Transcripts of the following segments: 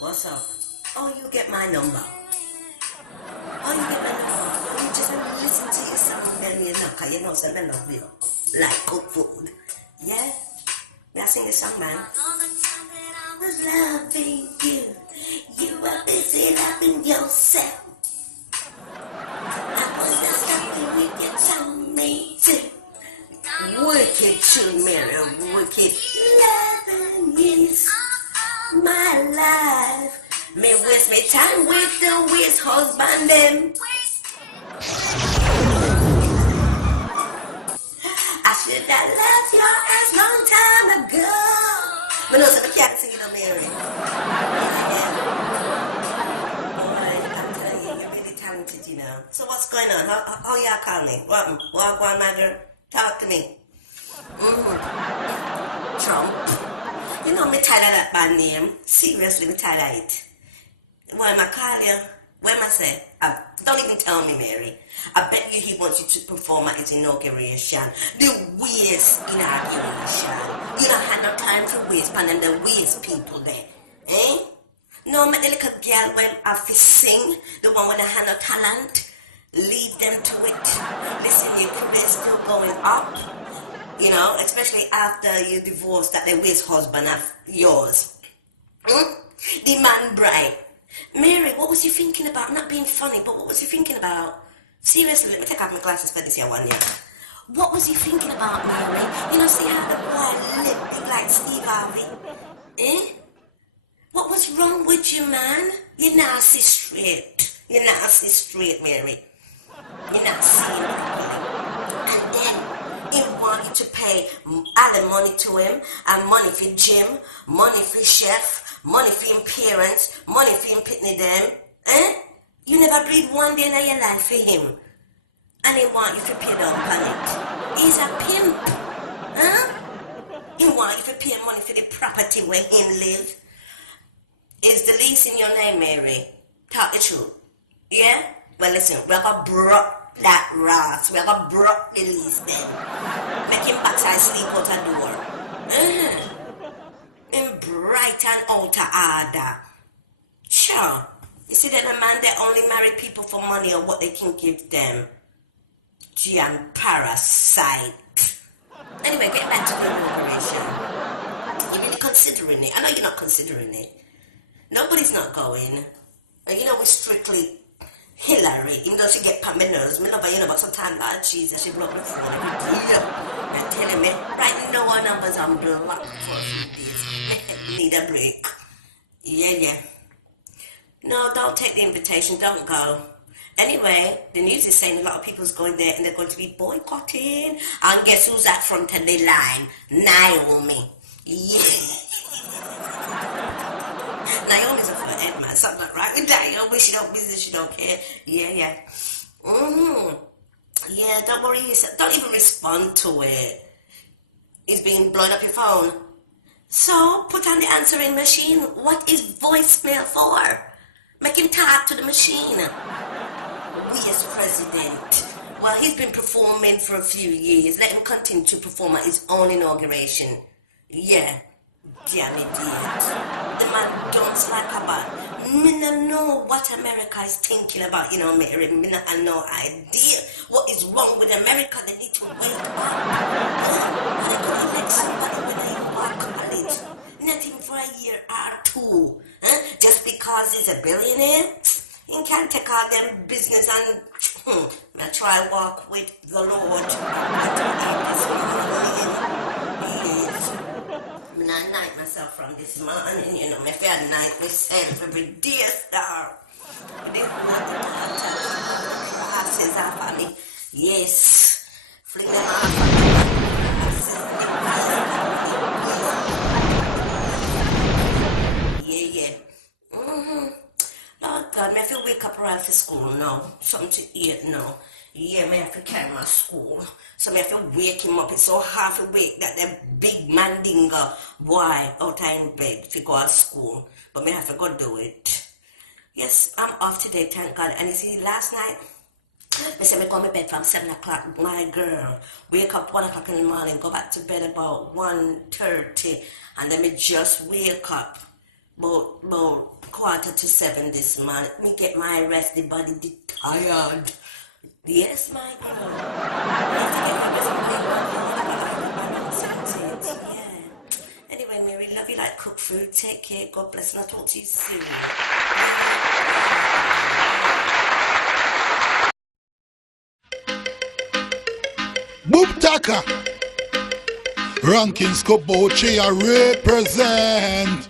What's up? Oh, you get my number. Oh, you get my number. You just listen to your song, then you know, cause you know, some I love you. Like cook food. Yeah? Yeah, sing a song, man. All the time that I was loving you, you were busy loving yourself. I was not stopping when you told me to. Wicked to Mary, wicked. 11 years, my life. Me waste me time with the waste husband them. I should have left your ass long time ago. But no, so I can't sing it on Mary. I'm telling you, you're really talented, you know. So what's going on? How y'all calling? What going, my girl? Talk to me. Trump. You know, me tired of that band name. Seriously, me tired of it. What am I call you? What am I say? Don't even tell me, Mary. I bet you he wants you to perform at his inauguration. The waste inauguration. You don't have no time for waste, and the waste people there. Eh? No, make the little girl when I sing, the one with the hand of talent, leave them to it. Listen, your career's still going up. You know, especially after you divorce that the waste husband of yours. The man bride. Mary, what was you thinking about? Not being funny, but what was you thinking about? Seriously, let me take off my glasses for this here one year. What was you thinking about, Mary? You know, see how the boy lip big like Steve Harvey? Eh? What was wrong with you, man? You're nasty straight. You're nasty straight, Mary. You're not seeing properly. And then he want you to pay all the money to him, and money for gym, money for chef, money for him parents, money for him pitney them. Eh? You never breathe one day in your life for him. And he want you to pay down on it. He's a pimp. Huh? He want you to pay money for the property where him live. Is the lease in your name, Mary? Talk the truth. Yeah? Well, listen, we're gonna broke that Ross. We're gonna broke the lease then. Make him backside sleep out a door. In bright and outer order. Sure. You see that a man that only marry people for money or what they can give them. Gian parasite. Anyway, get back to the inauguration. You're really considering it. I know you're not considering it. Nobody's not going. And you know we're strictly Hillary, even though she get past my nerves. Me love her, you know, but sometimes, Lord Jesus, she broke my phone every day. You're telling me, right now our numbers are blocked for a few days. Need a break. Yeah. No, don't take the invitation, don't go. Anyway, the news is saying a lot of people's going there and they're going to be boycotting. And guess who's at front of the line? Naomi. Yeah. Naomi's a flathead, man. Something not right with Naomi. She don't business, she don't care. Yeah. Yeah, don't worry yourself. Don't even respond to it. It's being blown up your phone. So, put on the answering machine. What is voicemail for? Make him talk to the machine. We as president. Well, he's been performing for a few years. Let him continue to perform at his own inauguration. Yeah. Damn idiot. The man don't like about. Me no know what America is thinking about, you know, Mary. Me no have no idea what is wrong with America. They need to wake up. They could elect somebody when they go to college. Not even for a year or two. Just because he's a billionaire. He can't take all them business and I try walk with the Lord. I night myself from this morning, you know, my fair night myself every day star. They want the glasses off of me. Yes. Fling them off of me. Yeah. Lord God, may I feel wake up right for school now. Something to eat now. Yeah, may I have to carry my school. So may I have to wake him up. It's so hard to wake that the big mandingo boy out in bed to go to school. But may I have to go do it. Yes, I'm off today, thank God. And you see, last night, I said I go to bed from 7 o'clock. My girl, wake up 1 o'clock in the morning, go back to bed about 1:30. And then me just wake up. about 6:45 this morning. Me get my rest, the body the tired. Yes, my girl. You have to get your rest and make one thing, yeah. Anyway, Mary, love you like cooked food. Take care. God bless, and I'll talk to you soon. Boom Taka Rankings Koboche I represent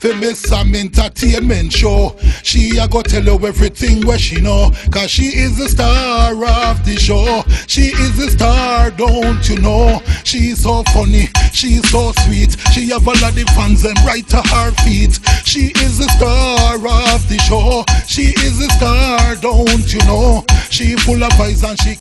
for Miss Sam Entertainment Show. She a go tell you everything where she know, cause she is the star of the show. She is the star, don't you know? She's so funny, she's so sweet. She have a lot of fans and right to her feet. She is the star of the show. She is the star, don't you know? She full of vibes and she